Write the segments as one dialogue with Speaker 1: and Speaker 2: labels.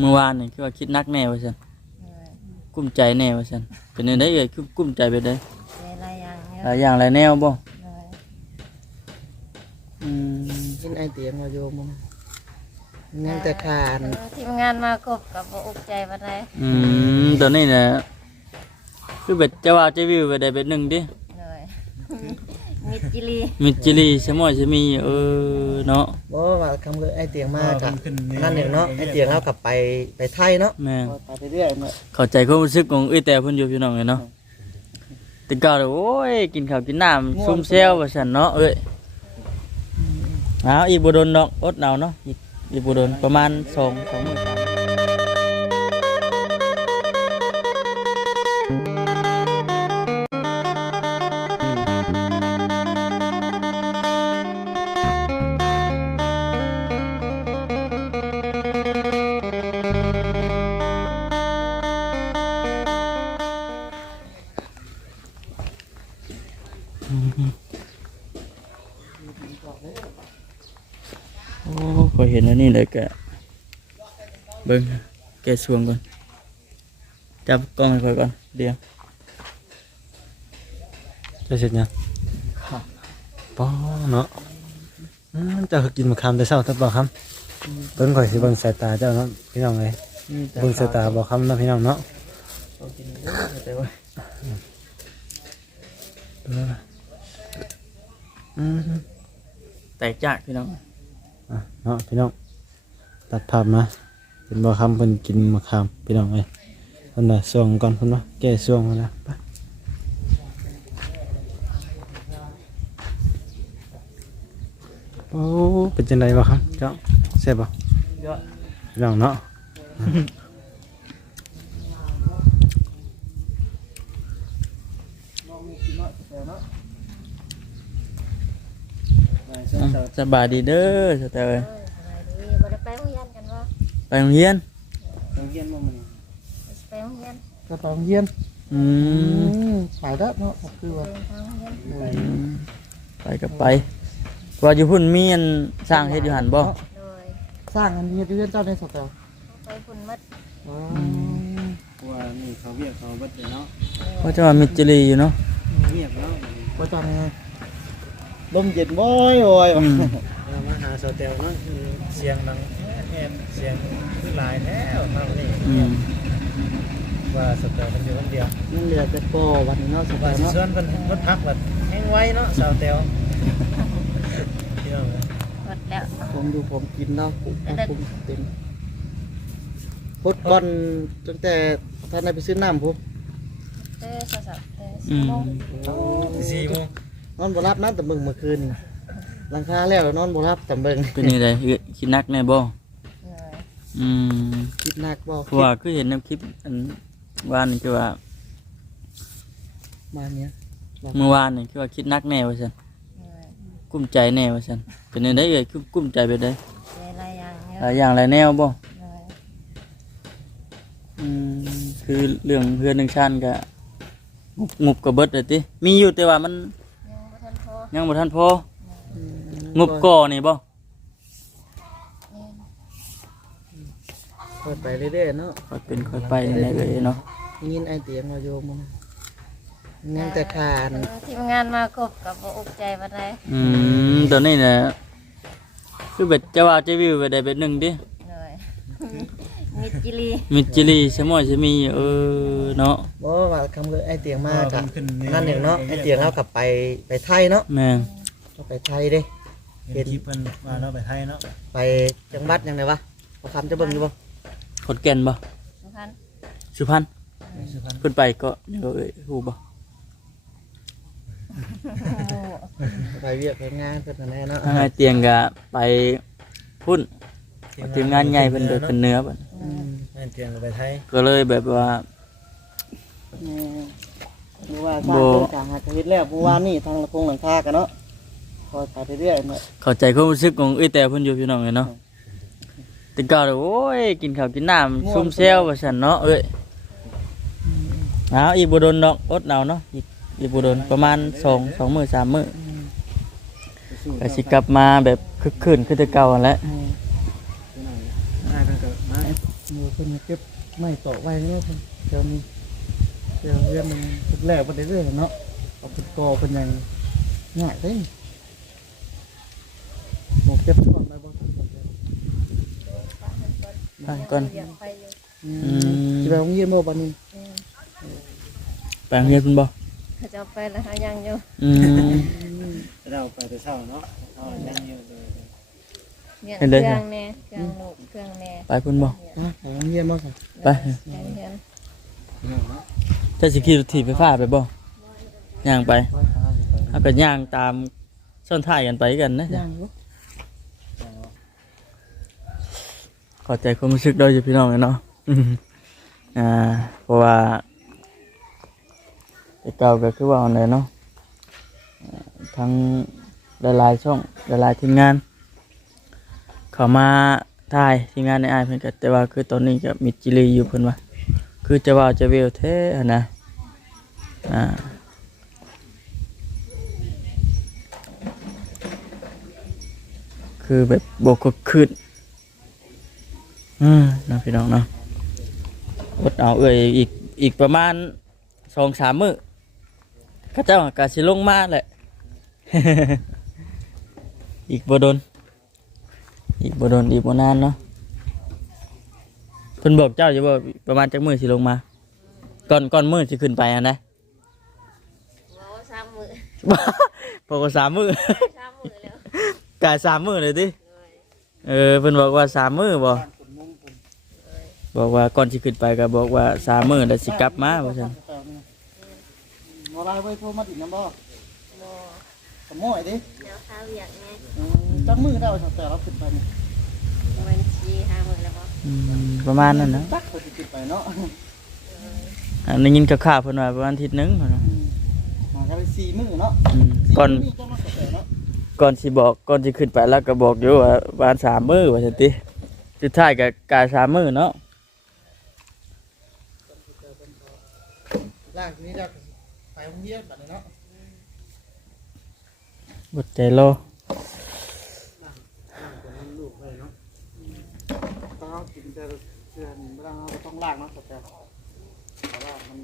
Speaker 1: เมื่อวานนี่คือว่าคิดนักแน่ว่าซั่น
Speaker 2: เลย
Speaker 1: กุ้มใจแน่ว่าซั่นเป็นจังไดเอ่ยคือกุ้มใจไปได้
Speaker 2: หลายอย่างเย
Speaker 1: หลาย
Speaker 2: อะ
Speaker 1: อย่างหลายแนวบ่
Speaker 2: เลย
Speaker 1: อืม
Speaker 3: กินไอเตียงมาโยมมันยังแต่ขาด
Speaker 2: เออทีมงานมากบกับบ่อุกใจปานใด
Speaker 1: อืมตัวนี้น่ะคือเบ็ดจะว่าจะวิวไปได้เบ็ดหนึงดิ
Speaker 2: เลย มิดจิลี
Speaker 1: มิดจิลีสมอยสมีเออเนาะ
Speaker 3: บ่ว่าคำเลยไอเตียงมาก
Speaker 4: กั
Speaker 3: อะ
Speaker 4: นขึ้น
Speaker 3: นั่นเองเนาะไอเตียงเอากลับไปไปไทยเนาะ
Speaker 1: แม่น
Speaker 3: ไปเรื่อยๆเนาะ
Speaker 1: เข้าใจความรู้สึกของเอ้ยแต่เพิ่นอยู่พี่น้องเลยเนาะแต่ก่อนโอ้ยกินข้าวกินน้ำซุ่มแซวว่าซั่นเนาะเอ้ยเอาอีกบ่โดนดอกอดเอาเนาะอีกอีกบ่โดนประมาณ2 2มื้อ โอ้ขอยเห็นอันนี้เลยแกะเบิ่งแกะสวงก่อน จับกล้องให้ข่อยก่อน เดี๋ยว
Speaker 4: จะเสร็จยังป้อเนาะอืมเจ้าก็กินมะขามแต่เช้าทับบ่ครับเบิ่งข่อยสิเบิ่งสายตาเจ้าเนาะพี่น้องเอ้ย
Speaker 3: มีแต่
Speaker 4: เบิ่งสายตาบ่คำเนาะพี่น้องเนาะ
Speaker 3: เอากินเด้อแต่ว่า
Speaker 4: อืม
Speaker 1: แตกจากพี่น้อง
Speaker 4: อะเนาะพี่น้องตัดภาพมาเป็นบ่คำเพิ่นกินมะขามพี่น้องเอ้ยเพิ่นน่ะส่วงก่อนเพิ่นว่าแก้ส่วงมาแล้วไปโอ้เป็นจังไดบ่ครับเจ้าแซ่บบ่
Speaker 1: เยอะ
Speaker 4: พี่น้องเนาะ
Speaker 1: สบายดีเด้อสเตอร์
Speaker 2: เออสบายดีบ่ได้ไปโรงเรียนกันบ่
Speaker 1: ไปโรงเรียน
Speaker 3: ต้องเยี่ยนบ่มัน
Speaker 2: ไปโรงเรียน
Speaker 3: ก็ต้องเยี่ยน
Speaker 1: อืม
Speaker 3: อืมไปแล้วเนาะก็คือว่า
Speaker 2: เดินทางโรงเรียน
Speaker 3: ไป
Speaker 1: ไปก็ไปว่าอยู่พุ่นมีอันสร้างเฮ็ดอยู่หันบ่
Speaker 2: เลย
Speaker 3: สร้างอันนี้เรื่องเจ้าในสเตล
Speaker 2: ไปพุ่นมัด
Speaker 3: อ๋อ
Speaker 4: ว่านี่เขาเวียกเขาเบิดเลยเนาะ
Speaker 1: ว่าจะว่ามิดจิลีอยู่เนาะ
Speaker 4: เงียบแล้ว
Speaker 3: ว่าจังไง ลมเย็นบ่อยโอ้ย
Speaker 1: อืม
Speaker 4: เรามาหาโซเทลเนาะเสียงดังแอบเสียงคือหลายแล้วทางนี้
Speaker 1: อืม
Speaker 4: ว่าโซเทลมันอยู่คนเดียว
Speaker 3: นั่นเหลือแต่ปอวันนี้เนาะสเต
Speaker 4: ว่า
Speaker 3: ล
Speaker 4: สิ
Speaker 3: เนาะ
Speaker 4: ชวนเพิ่นรถพักแบบแห้งไว้เนาะสาวเทลพี่น้องเอ้ย
Speaker 2: หมดแล้ว
Speaker 3: ผมดูผมกินเนาะผมผมเต็มพดก่อนตั้งแต่ท่านได้ไปซื้อน้ำผม
Speaker 2: เต้สาวๆเต้
Speaker 1: อื
Speaker 2: สี่
Speaker 1: ม
Speaker 2: โมง
Speaker 4: สี่โมง
Speaker 3: นอนบ่รับนะแต่เบิ่งเมื่อคืนนี่หลังคาแล้วนอนบ่รับแต่เบิ่ง
Speaker 1: เป็นนี่ไดเอ้ยคิดนักแน่บ่
Speaker 2: เลย
Speaker 1: อืม
Speaker 3: คิดหนักบ่
Speaker 1: เพราะว่าคือเห็นในคลิปอันวานนี่คือว่า
Speaker 3: มาเนี้ย
Speaker 1: เมื่อวานนี่คือว่าคิดนักแน่ว่าซั่น
Speaker 2: เลย
Speaker 1: กุ้มใจแน่ว่าซั่นเป็นจังไดเอ่ยคือกุ้มใจไปได้
Speaker 2: หลายอย่างเย
Speaker 1: หลา
Speaker 2: อะ
Speaker 1: ยอย่างหลายแนวบ่
Speaker 2: เลย
Speaker 1: อืมคือเรื่องเพื่อนหนึ่งชั้นก็งุบงุบกับเบิดเลยติมีอยู่แต่ว่ามัน
Speaker 2: ยังบ่ทันพอ
Speaker 1: ยังบ่ทันพองุบก่อนี่บ่
Speaker 2: นี่
Speaker 3: เปิดไปเรื่อยๆเนาะ
Speaker 1: ค่อยเป็นค่อยไปนี่แหละเอ้ยเนาะ
Speaker 3: ยินไอเตียงมาโยมมันยังแต่ขาด
Speaker 2: เออทีมงานมากบกับบ่อุกใจปานใด
Speaker 1: อืมตัวนี้น่ะคือเบ็ดจะว่าจะวิวไปได้เบ็ดหนึงดิ
Speaker 2: เลยมิดจิลี
Speaker 1: มิดจิลีสมอยสมีเออเนาะ
Speaker 3: บ่ว่าคำเลยไอเตียงมาก
Speaker 4: กั
Speaker 3: อะ
Speaker 4: นขึ้น
Speaker 3: นั่นเองเนาะไอเตียงเอากลับไปไปไทยเนาะ
Speaker 1: แม่ง
Speaker 3: เอาไปไทยเด้
Speaker 4: เห็นคลิปเพิ่นมาเนาะไปไทยเนาะ
Speaker 3: ไปจังหวัดยังไงวะพอคำจะเบิ่งอยู่บ่
Speaker 1: ขดแก่นบ่
Speaker 2: สุพรรณ
Speaker 1: สุพรรณ
Speaker 4: สุพรรณ
Speaker 1: เพิ่นไปก็ยังก็เอ้ยฮู้บ่
Speaker 3: ไปเวียกไปงานเพิ่นนั่นแหละเนาะ
Speaker 1: ทางไอ้เตียงก็ไปพุ่นทีมงานใหญ่เพิ่นเดินขึ้นเหนือบัด
Speaker 3: อืม
Speaker 4: แม่นเตียงก็ไปไทย
Speaker 1: ก็เลยแบบว่า
Speaker 3: หรือว่าสร้างโครงการหาชีวิตแล้วเมื่อวานนี่ทางละคงหลังคากันเนาะคอยไปเรื่อยๆเนาะ
Speaker 1: เข้าใจความรู้สึกของเอ้ยแต่เพิ่นอยู่พี่น้องเลยเนาะแต่ก่อนโอ้ยกินข้าวกินน้ำซุ่มแซวว่าซั่นเนาะเอ้ยเอาอีกบ่โดนดอกอดเอาเนาะอีกอีกบ่โดนประมาณ2 2มื้อ3มื้อก็สิกลับมาแบบคึกคืนคือแต่เก่าหั่นแหละ
Speaker 3: อืม
Speaker 4: มาเพิ่นก็มา
Speaker 3: มมือเพิ่นเก็บไม้ต่อไว้เนาะเพิ่นเดี๋ยวนี้ เดี๋ยวเรื่องมันเพิ่นแลกบ่ได้เรื่อยเนาะเอาเพิ่นกอเพิ่นยังง่ายเด้หมกเก็บช่วงได้บ่
Speaker 1: ไปก่อน
Speaker 2: เดี๋ยวไปอยู่
Speaker 3: อื
Speaker 1: อื
Speaker 3: ม
Speaker 1: ม
Speaker 3: สิไปโรงเรียนบ่บัดนี้
Speaker 2: อืม
Speaker 1: ไปโรงเรียนเพิ่นบ่
Speaker 2: เขาจะเอาไปแล้วหายังอยู่
Speaker 1: อืม
Speaker 4: เราไปแต่เช้าเนาะเอายังอยู่เลย
Speaker 2: เลี้ยง
Speaker 1: เห็น
Speaker 2: เค
Speaker 1: เลย
Speaker 2: รื่องแน่เครื่องลูกเครื่องแน่
Speaker 1: ไปเพิ่นบ่
Speaker 3: ฮะไปโรงเรียนบ่ซั่น
Speaker 1: ไป
Speaker 2: เลี้ยงเลี้ยง
Speaker 1: เจะสิขี่รถถีบไฟฟ้าไปบ่ย่างไป
Speaker 3: ไปหาสิไป
Speaker 1: เอาก็ย่างตามส้นท้ายกันไปกันนะ
Speaker 3: ย่างอยู่
Speaker 1: ขอใจความรู้สึกด้วยอยู่พี่น้องเลยเนาะอืมอ่าเพราะว่าไอ้เก่าก็คือว่าอะไรเนาะอ่าทั้งหลายๆช่องหลายๆทีมงานเขามาถ่ายทีมงานในอายเพิ่นก็แต่ว่าคือตอนนี้ก็มีจิลีอยู่เพิ่นว่าคือจะว่าจะเวลแท้อะนะ อ่าคือแบบบกกขึ้นอืมนะพี่น้องเนาะอดเอาเอ่ยอีกอีกประมาณสองสามมื้อข้าเจ้ากาสิลงมาแหละ อีกบโดน อีกบโดนอีกบนานเนาะเพิ่นบอกเจ้าอยู่ว่าประมาณจักมื้อสิลงมา ก่อนก่อนมื้อสิขึ้นไปอะนะ
Speaker 2: มือ
Speaker 1: บอกว่าสามมื้อ
Speaker 2: สามมือแล้ว
Speaker 1: กายสามมื้อเลยติเออเพิ่นบอกว่าสามมื้อบ่บอกว่าก่อนสิขึ้นไปก็บอกว่าสามมื้อแล้วสิกลับมาว่าซั่น
Speaker 3: บ่ได้ไว้โทรมาดินน้ำบ่
Speaker 2: บ่
Speaker 3: ขโมยดิ
Speaker 2: เดี๋ยวข้าวเวียกไง
Speaker 3: อืมจักมือได้ว่าแต่เราขึ้นไปนี่
Speaker 2: วันชีห้ามือแล้วบ่
Speaker 1: อืมประมาณนั้นนะ
Speaker 3: จักเพิ่นสิขึ้นไปเนาะ
Speaker 1: อันนี้ยินข่าวๆเพิ่นว่าประมาณอาทิตย์หนึงเพิ่นว่า
Speaker 3: อืมมา กันเลยสี่มือเนาะ
Speaker 1: อืมก่อน
Speaker 3: สี่มื้จังมาแต่เนาะ
Speaker 1: ก่อนสิบอกก่อนสิขึ้นไปแล้วก็บอกอยู่ว่าประมาณสามมื้อว่าซั่นติสุดท้ายก็กายสามมื้อเนาะ
Speaker 3: ล่างทีนี้จะไปโรงเรียนบัดนี้เนาะ
Speaker 1: บดใจโล
Speaker 3: ต้องเอากินแต่เดือนเวลาเราต้องล้างเนาะแต่แต่ว่ามัน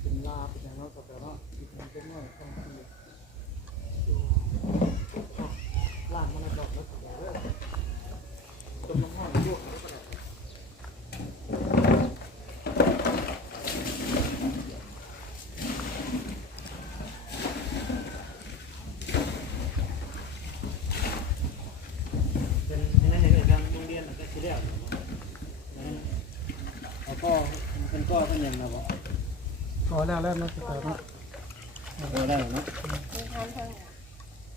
Speaker 3: เป็นลาเป็นอย่างเนาะแต่เนาะอีกมัน เป็นน้อยต้องกินล้างมันดอกแล้วแต่เด้อต้มน้ำมันลวกแล้วก็ได้
Speaker 4: เป็นนั่นเองทางโรงเรียนก็สิแล้วเอาก็เป็นก็เป็นยังนะบ่
Speaker 3: พอแล้วแล้วนะแต่เนาะ
Speaker 4: เออได้เนาะ
Speaker 2: มีทานเพิ่ง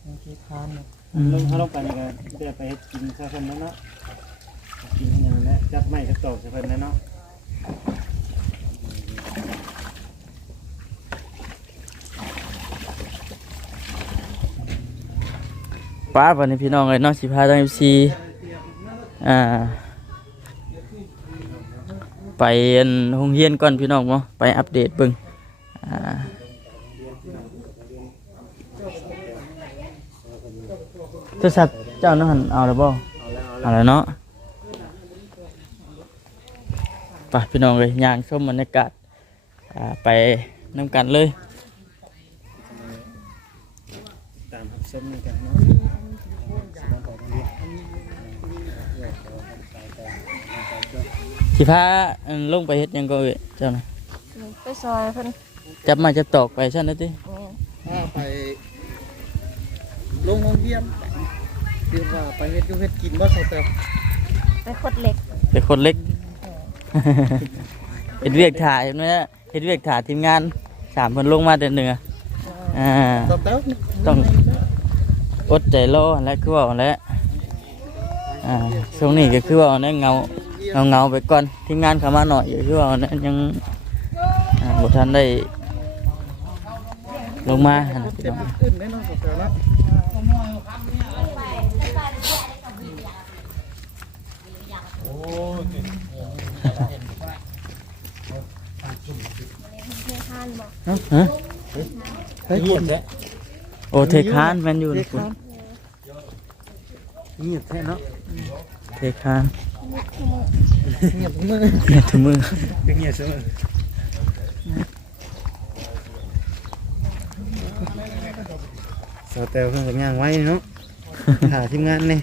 Speaker 3: มันคือทานเนาะ
Speaker 4: ลงถ้าลงไปนี่ก็ได้ไปเฮ็ดกินซะเพิ่นแล้วเนาะกินให้ยังแล้วจับไม้กระตอกซะเพิ่นแล้วเนาะ
Speaker 1: ป้าวันนี้พี่น้องเอ้ยเนาะสิพาทาง FC อ่า ไปอันโรงเรียนก่อนพี่น้องเนาะไปอัปเดตเบิ่งอ่า โทรศัพท์เจ้านั่นหั่นเอาแล้วบ่เอาแล้วเนาะไปพี่น้องเลยย่างชมบรรยากาศอ่าไปนํกันเลย
Speaker 4: ตามรับชมกันเนาะสบายของเรียน
Speaker 1: สิพาอันลงไปเฮ็ดหยังก็เอ้ยเจ้านะ
Speaker 2: ไปซอยเพิ่น
Speaker 1: จับมาจับตอกไปซั่นเด้อติ
Speaker 2: แม่น
Speaker 3: ถ้าไป ลงโรงเรียนเรียกว่าไปเฮ็ดอยู่เฮ็ดกินบ่ใส่แต่
Speaker 2: ไปขดเหล็ก
Speaker 1: เป็นคนเล็กเฮ็ดเวียกถ่ายเนาะเฮ็ดเวียกถ่ายทีมงานสามคนลงมาแต่เหนืออ่า
Speaker 3: ต่อแต้ว
Speaker 1: ต้อง อดใจรอแล้วคือว่าแล้วอ่าช่วงนี้ก็คือว่าเนี่ยเงาเงาเงาๆไปก่อนทีมงานเข้ามาหน่อยอยู่คือว่าเนี่ยยังอ่าบ่ทันได้ลงมาหั่นน่ะพี่
Speaker 3: เต็ม
Speaker 1: น้อง
Speaker 3: ขึ้นแน่นอนต่อแต้วเนาะ
Speaker 2: เททานบ่
Speaker 1: ฮะฮะ
Speaker 3: เฮ้ยคน
Speaker 1: โอเทคานแมนอยู่นี่
Speaker 3: ก
Speaker 1: คุณ
Speaker 4: เงียบแท้เนาะ
Speaker 1: เทคาน
Speaker 3: เงียบมือ
Speaker 1: เนี่ยทุกมือ
Speaker 4: เงียบเสมอ สาวแตวเพิ่นก็ย่างไว้เนาะ หาทีมงานนี่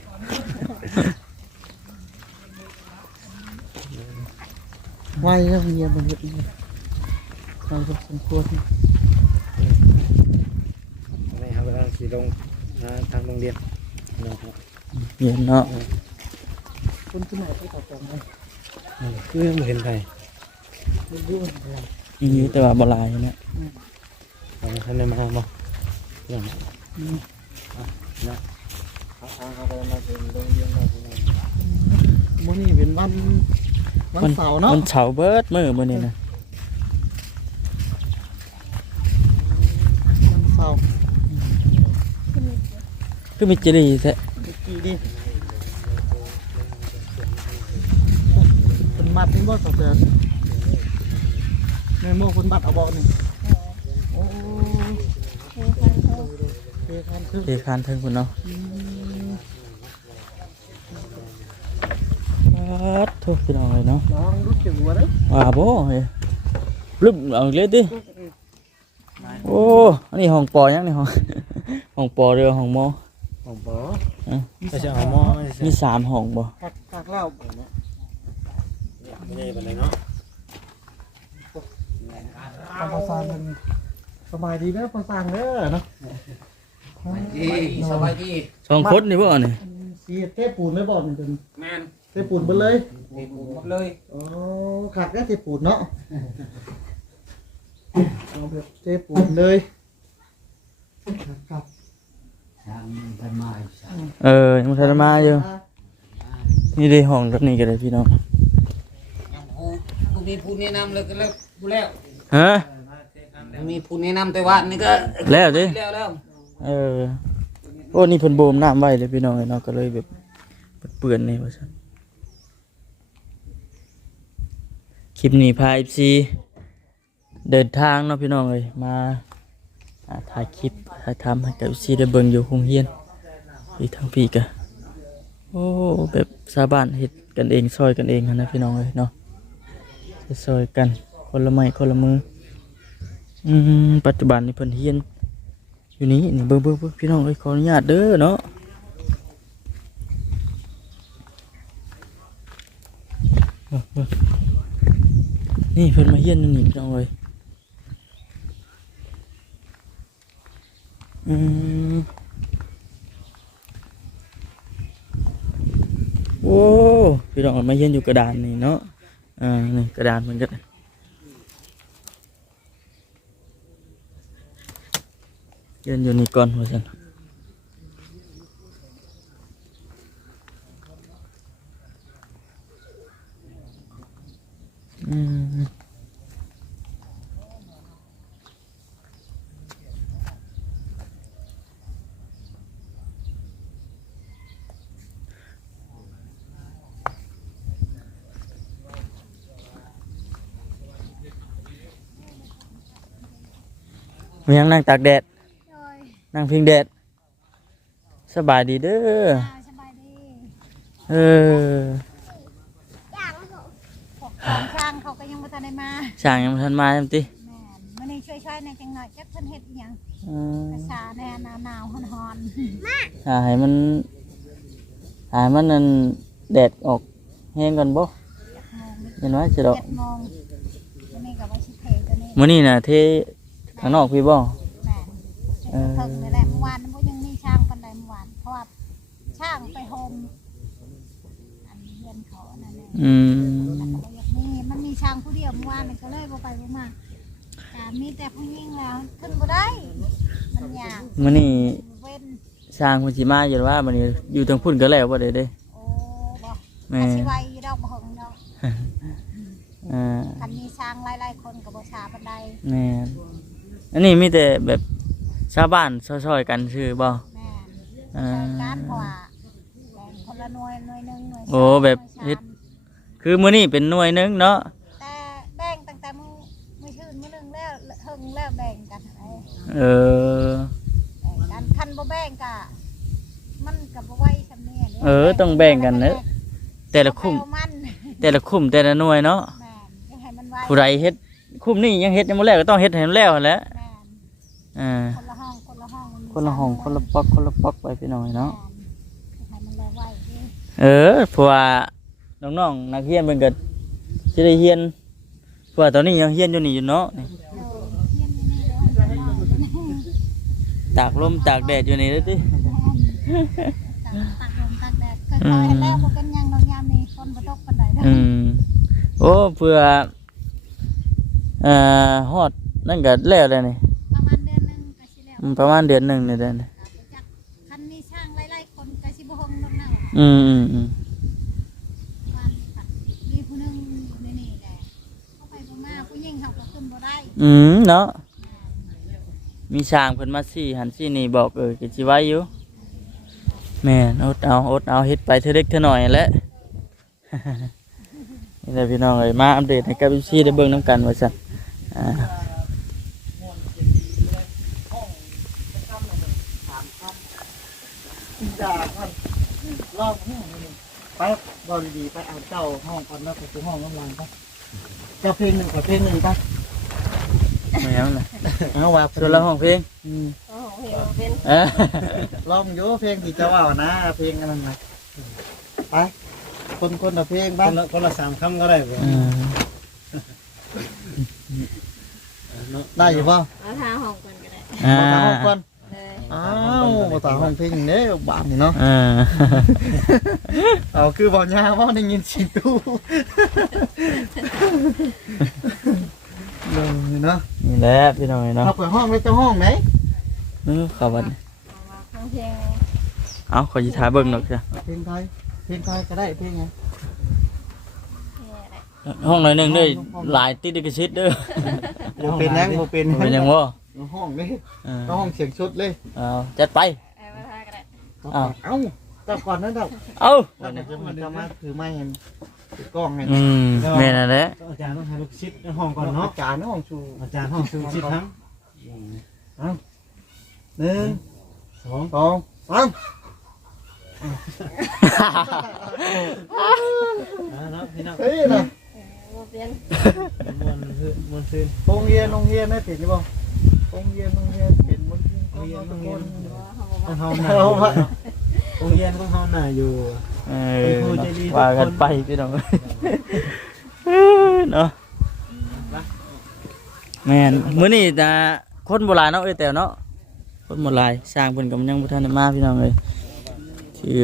Speaker 3: ไว้แล้วเงียบมันเงียบอีกเราจะสมควร
Speaker 4: ไม่ครับเราขี่ลงมาทางโรงเรียนเนาะ
Speaker 1: เย็นเนาะ
Speaker 3: คนที่ไหนที่ตัดจงเลย
Speaker 4: อืมคือยังบ่เห็นใคร
Speaker 3: ไม่รู้อะไร
Speaker 1: อีแต่ว่าบหลายเนี่ย
Speaker 4: เอาท่านได้มาบ่ยังเอา เอาไปมาถึงโรงเรียนแล้วพี่น้อง
Speaker 3: มื้อนี้เป็นวันวันเสาร์เนาะ
Speaker 1: มันเฉาเบิร์ดมือมื้อนี้นะ
Speaker 3: วันเสาร์
Speaker 1: คือมีจิรีแท้
Speaker 3: กี่ดีเป็นมัดนี่บ่สเดือนในโม่คนบัดเอาบอกนี่โอ้ เทคันคือ
Speaker 1: เทคานเทิงพุ่นเนาะ
Speaker 3: อืม
Speaker 1: ปัดโทุกพี่น้องเลยเนาะ
Speaker 3: ลองรู้จักหัวเด้อ
Speaker 1: ว่าบ่เฮ้ยรึบเอาอีกเลยติโอ้อันนี้ห้องปอยังนี่ห้องห้องปอเรือห้องหมอ
Speaker 4: ของบ่
Speaker 1: อะ
Speaker 4: ไม่ใช่เอาหม้อไม่ใช่
Speaker 1: มีสามห้องบ่
Speaker 3: ตักตักแล้ว
Speaker 4: ไม่ใช่ปานใดเนาะ
Speaker 3: เอาพอสร้างมันสบายดีเด้อพอสร้างเด้อเนาะ
Speaker 5: สบายดี
Speaker 1: สองคนนี่บ่นี่
Speaker 3: สีเทปูนเลยบ่นี่เป็น
Speaker 5: แมน
Speaker 3: เทปูนเบิดเลย
Speaker 5: มีปูหมดเลย
Speaker 3: อ๋อขาดก็เทปูนเนาะเอาแบบเทปูนเลยครับ
Speaker 1: เออยังบ่ทันได้มาอยู่ นี่ได้ห้องแบบนี้ก็ได้พี่น้อง
Speaker 5: ยังปูปูมีปูแนะนำเลยกันแล้วปูแล้ว
Speaker 1: ฮะ
Speaker 5: มีปูแนะนำแต่ว่านี่ก็
Speaker 1: แล้วดิ
Speaker 5: แล้วแล้ว
Speaker 1: เออ โอ้นี่เพิ่นโบมน้ำไว้เลยพี่น้องเนาะก็เลยแบบเปื้อนนี่ว่าซั่นคลิปนี้พา FC เดินทางเนาะพี่น้องเอ้ยมาถ่ายคลิปถ่ายทำให้กับ FC ได้เบิ่งอยู่โรงเรียนอีกทางพีกะโอ้แบบชาวบ้านเฮ็ดกันเองซอยกันเองนะพี่น้องเอ้ยเนาะซอยกันคนละไม้คนละมืออืมปัจจุบันนี่เพิ่นเฮียน อยู่นี่นี่เบิ่งเบิ่งเบิ่งพี่น้องเอ้ยขออนุญาตเด้อเนาะนี่เพิ่นมาเฮียนอยู่นี่พี่น้องเอ้ยอืมโอ้พี่น้องมาเฮียนอยู่กระดานนี่เนาะอ่านี่กระดานมันก็ เฮียนอยู่นี่ก่อ นว่าซั่นอืมมียังนั่งตากแดด
Speaker 2: โดย
Speaker 1: นั่งพิงแดดสบายดีเด้อ
Speaker 2: อ่าสบายดี
Speaker 1: เออ
Speaker 2: อย่างพวกของช่างเขาก็ยังบ่ทันได้มา
Speaker 1: ช่างยังบ่ทันมาจังติ
Speaker 2: แม่นมื้อนี้ช่วยๆในอยจังหน่อยจักเพิ่นเฮ็ดอีหยัง
Speaker 1: อืม
Speaker 2: ภาษาแน่หนาวๆฮ้อน
Speaker 1: หาให้มันหาให้มันนั่นแดดออกแห้งก่อนบ่
Speaker 2: ๆจักโมง
Speaker 1: เห็นว่าสิดอก
Speaker 2: เจ็ดโมงมื้อนี้ก็ว่าสิเทตัวนี้
Speaker 1: มื้อนี้น่ะเทข้างนอกพี่บ่
Speaker 2: แม่นเทตัวเพิ่งนี่แหละเมื่อวานบ่ยังมีช่างปานใดเมื่อวานเพราะว่าช่างไปโฮมอันเรียนเขาอันนั้นแหละ
Speaker 1: อืม
Speaker 2: แต่ก็บ่อยากมีมันมีช่างผู้เดียวเมื่อวานนี่ก็เลยบ่ไปบ่มาแต่มีแต่ผู้หญิงแล้วขึ้นบ่ได้มันยาก
Speaker 1: มื้อนี้
Speaker 2: เว้น
Speaker 1: สร้างเพิ่นสิมาอยู่ว่ามื้อนี้อยู่ทางพุ่นก็แล้วบ่ได้เด้
Speaker 2: โอ้บ่
Speaker 1: แม่
Speaker 2: อาชีวะอยู่ดอกบ่หงดอก
Speaker 1: อ่า
Speaker 2: คันมีช้างหลายๆคนก็บ่ช้าปานใด
Speaker 1: แม่นอันนี้มีแต่แบบ ชาวบ้านซอยๆกันชื่อบ่
Speaker 2: แม่น
Speaker 1: อ่า
Speaker 2: ใช้การเพราะว่าแบ่งคนละหน่วยหน่วยหนึงหน่วย
Speaker 1: โอ้
Speaker 2: สาม
Speaker 1: แบบ
Speaker 2: หน่วย
Speaker 1: เฮ็ด
Speaker 2: สาม
Speaker 1: คือมื้อนี้เป็นหน่วยหนึงเนาะ
Speaker 2: แต่แบ่งตั้งแต่มื้อมื้อชื่นมื้อหนึงแล้วเฮิงแล้วแบ่งกันเอ้ย
Speaker 1: เออ
Speaker 2: แบ่งกันคันบ่แบ่งก็มันก็บ่ไหวซำนี้เด้
Speaker 1: เออต้องแบ่งกันเนอะ แต่ละคุ้ม
Speaker 2: เอามัน
Speaker 1: แต่ละคุ้มแต่ละหน่วยเนาะ
Speaker 2: แม่นจะให้มันไว
Speaker 1: ผู้ใดเฮ็ดคุ้มนี่ยังเฮ็ดยังบ่แล้วก็ต้องเฮ็ดให้มันแล้วหั่นแหละ
Speaker 2: แม่น
Speaker 1: อ่า
Speaker 2: คนละห้องคนละห้องมัมี
Speaker 1: คนละห้องคนละป๊อกคนละป๊อกไปพี่น้อยเนาะ
Speaker 2: ให้มันไวๆเด้อ
Speaker 1: เออเพราะว่าน้องๆนักเรียนเพิ่นก็สิได้เรียนเพราะว่าตอนนี้ยังเรียนอยู่นี่อยู่เนาะนี่ตากลมตากแดดอยู่นี่เด้อติ
Speaker 2: ตักตักลมตักแดดค่อยๆให้แล้วบ่เป็นหยังดอกยามนี้ฝนบ่ตกปานใดเด้อ
Speaker 1: อืมโอ้เพื่อเอ่อฮอดนั่นก็แล้วแล้วนี่
Speaker 2: ประมาณเดือนหนึง
Speaker 1: นี่เด้อนี่
Speaker 2: จักคันมีช่างหลายๆคนก็สิบ่ฮงดอกเนาะ
Speaker 1: อืมอืมอืม
Speaker 2: บ้านปัดมีผู้หนึงอยู่ในนี่แหละเข้าไปบ่มาผู้หญิงเขาก็ขึ้นบ่ได้
Speaker 1: อืมเนาะมีช้างเพิ่นมาสี่หันสี่นี่บอกเออก็สิไว้อยู่แม่นอดเอาอดเอาเฮ็ดไปเท่าเล็กเท่าน้อยแหละ นี่แหละพี่น้องเอ้ยมาอัปเดตให้กับพี่ได้เบิ่งนํกันว่าซั่นอ่า
Speaker 3: ด่าท่านรอบห้องนี่ไปบอดีๆไปเอาเจ้าห้องก่อนนะไปที่ห้องกำลังไปเจ้าเพลงหนึ่งกับเพลงหนึ่งไป
Speaker 1: ไม่เอาน่ะ
Speaker 3: เอาว่า
Speaker 1: ส่วนละห้องเพลง
Speaker 3: อืม
Speaker 1: เออ
Speaker 3: ลองโยเพลงที่เจ้าว่านะ เพลงอันนั้นนะไปคนคนละเพลง
Speaker 4: ค
Speaker 3: บ้าง
Speaker 4: นละคนละสามคำก็ได้บ่
Speaker 1: อืม
Speaker 3: ได้อยู่ป่ะ
Speaker 6: เอาทาห้องก่อนก็ได้
Speaker 1: อ่า
Speaker 3: ภาษาห้องก่อน
Speaker 6: เลย
Speaker 3: อ้าว ภาษาห้องเพลงเนี่ยบ้านนี่เนาะ
Speaker 1: อ่า
Speaker 3: เอาคือบอกยาว่าได้ยินเสียงตู้เลยเนาะ
Speaker 1: นี่แหละพี่น้องเอ้ยเนาะ
Speaker 3: เอาเปิดห้องไว้เจ้าห้องไหน
Speaker 1: เออเข้าบัดนี้
Speaker 6: เอามาฟังเพลง
Speaker 1: เอาขอสิถ่ายเบิ่งหน่อยจ้ะ
Speaker 3: เพลงไทยเพลงไทยก็ได้เพลงไง
Speaker 6: เนี่ยแหละ
Speaker 1: ห้องหน่อยหนึงเด้อหลายติดลิขสิทธิ์เด้อ
Speaker 3: โมเป็นนังโมเป็น
Speaker 1: เป็นหยังบ่
Speaker 3: ห้องนี่
Speaker 1: อ่า
Speaker 3: ห้องเสียงชุดเลย
Speaker 1: เอาจัดไป
Speaker 6: เอามาทาก็ได้
Speaker 1: อ้าว
Speaker 3: เอ้าแต่ก่อนนั้นเรา
Speaker 1: เอ้า
Speaker 3: เราจะมันจะมาถือไม้เห็นถือกล้องไง
Speaker 1: อืมแม่นนั่นแหละ
Speaker 4: อาจารย์ต้องให้ลูกชิดในห้องก่อนเนาะ
Speaker 3: จานห้องชู
Speaker 4: อาจารย์ห้องชูชิดทั้ง
Speaker 3: หนึ่ง
Speaker 4: สอง
Speaker 3: สองสาม
Speaker 4: อ่าเนาะพี่น้อง
Speaker 3: เฮ้ยนะ
Speaker 6: โอ้เปลี่ยน
Speaker 4: มวนคือมวนซื่น
Speaker 3: โรงเรียนโรงเรียนได้ติดหรือเปล่าโร งเรียนโรงเรียนเป็นบนเรียน
Speaker 4: โรงเรียนโรงเรียน
Speaker 6: ขอ
Speaker 4: งเฮาหน้าอยู่เนาะโรงเรียนของเฮาหน้าอยู่
Speaker 1: เออว่ากันไปพี่น้องเนาะแม่นมื้อนี้นะคนโบราณเนาะเอ้ยแต่เนาะคนโบราณสร้างเพิ่นก็ยังบ่ทันได้มาพี่น้องเอ้ยที่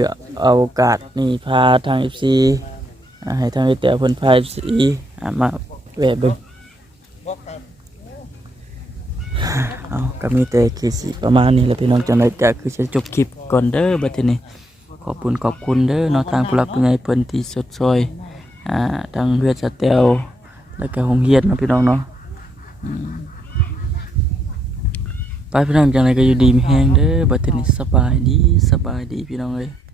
Speaker 1: เอาโอกาสนี่พาทาง FC ให้ทางเอ้ยแต่เพิ่นพา FC มาแวะเบิ่ง
Speaker 3: บอกกัน
Speaker 1: เอาก็มีแต่คือสิประมาณนี้แหละพี่น้องจังไดจะคือจะจบคลิปก่อนเด้อบัดนี้ขอบคุณขอบคุณเด้อเนาะทางผู้หลักผู้ใหญ่เพิ่นที่สดซอยอ่าทางเฮือดสะแตวแล้วก็โรงเรียนเนาะพี่น้องเนาะไปพี่น้องจังไดก็อยู่ดีมีแฮงเด้อบัดนี้สบายดีสบายดีพี่น้องเอ้ย